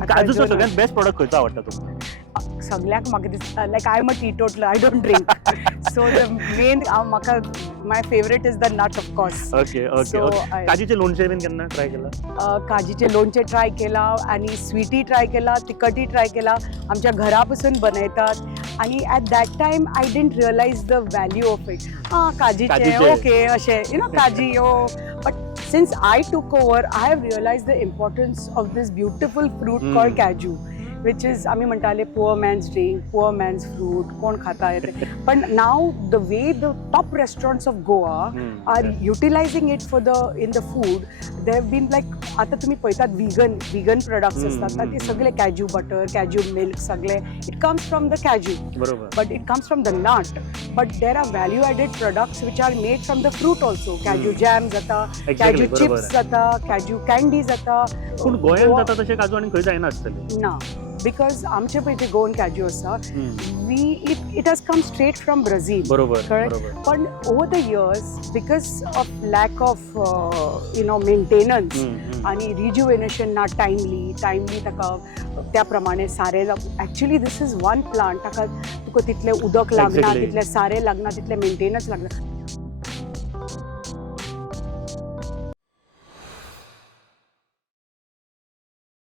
काजूचो सगळ्यात best product खंयचो आवडटा तुमकां? सगळ्याक म्हाका दिसता like I am a teetotal, I don't drink. So the main म्हाका my favourite is the nut of course. Okay okay So, okay. काजीचे लोणचें बीन केन्ना ट्राय केला? काजीचे लोणचे ट्राय केला आणि स्वीटी ट्राय केला, तिखटी ट्राय केला. आमच्या घरा पासून बनयतात आणि at that time I didn't realise the value of it. काजीचे ओके अशें यू नो काजी but since I took over I have realise the importance of this beautiful fruit called kaju. Which is आम्ही म्हणटाले poor man's drink, poor man's fruit, कोण खाता येते. पण now the way the top restaurants of Goa are utilising it for in the food. They have been like आता तुम्ही पळयतात vegan products असतात ते सगळे कॅजू बटर, कॅजू मिल्क सगळे it comes from the kaju. बरोबर. But it comes from the nut. But there are value added products which are made from the fruit also. Kaju jam जाता, kaju chips जाता, कॅजू कॅन्डी जाता. पूण गोंयांत जाता तशें काजू आनी खंय जायना आसतलें ना. बिकॉज आमचे पळय ते गोवन कॅज्यू आसा it has come straight from Brazil. बरोबर. पण over the years because of lack of you know maintenance आणि रिज्युवेनेशन ना टायमली ताका त्या प्रमाणे सारे actually this is one plant ताका तुका तितलें उदक लागना, तितलें सारें लागना, तितलें मेंटेनन्स लागना.